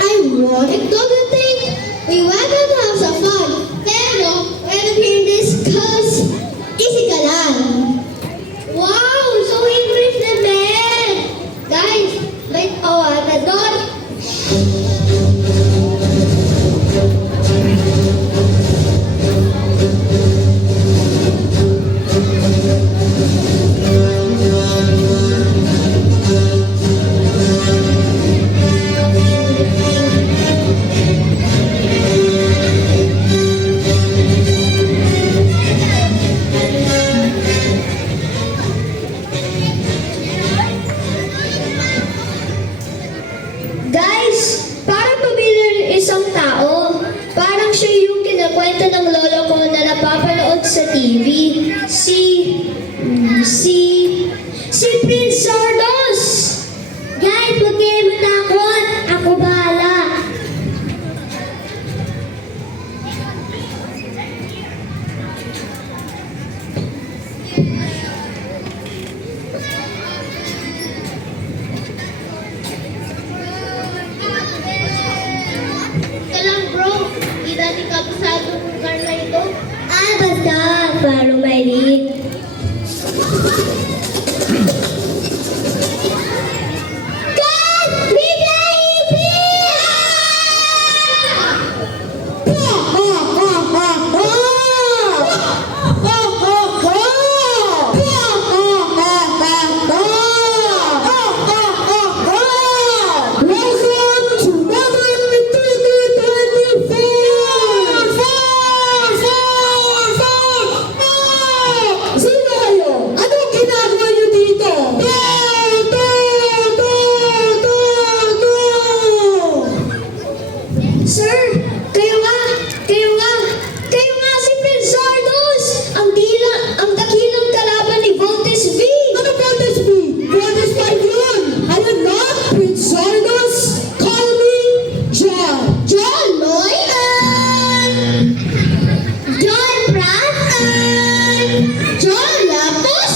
ironic, don't you think? We went to the house of fun, pero when I'm hearing this cause, easy ka lang. Wow, so English naman! Guys, may tawa na doon. Guys, parang pamilya ng isang tao. Parang siya yung kinakwento ng lolo ko na napapanood sa TV. Si Prince Sardos! Guys, huwag kayo matakot. Ako bahala. Lang bro, hindi natin kabisado ng lugar na ito. Basta, para maliit. God! VIP! Sir, kayo nga si Prince Sardos! Ang dakilang kalaban ni Voltes V! Ano Voltes V? Voltes 5 yun! I am not Prince Sardos! Call me John! John Loyan! John Pratt! John Lapos!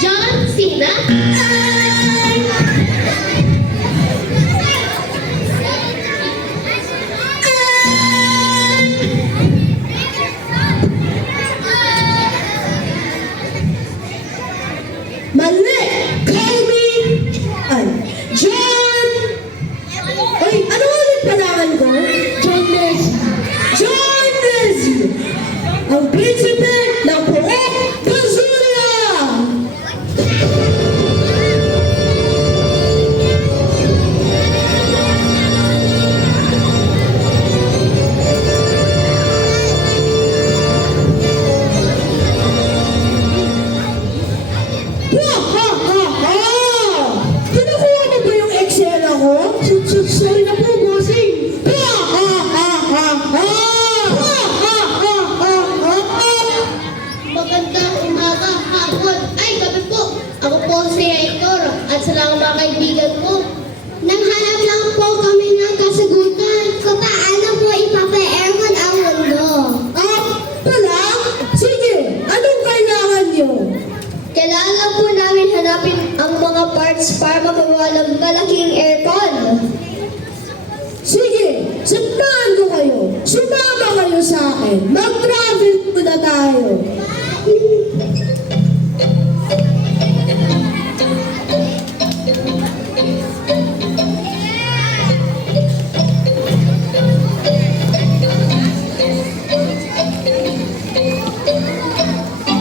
John Cena! Mali! Call me John! Oy, ano ulit pangalan ko? John Messi! John Messi! Ang prinsipe ng Puok Tanzania! Kinukuha mo ba yung Excel ako? Sorry na po, bossing. Magandang umaga, hapon, ay gabi po. Ako po si Hector at sa mga kaibigan ko. Nanghanap lang po kami ng kasagutan kung paano po ipapa-aircon ang mundo. Pala? Sige, anong kailangan nyo? Kailangan po namin hanapin ang mga parts para magawa ng malaking aircon. Sige, samahan ko kayo. Sumama kayo sa akin. Mag-travel muna tayo.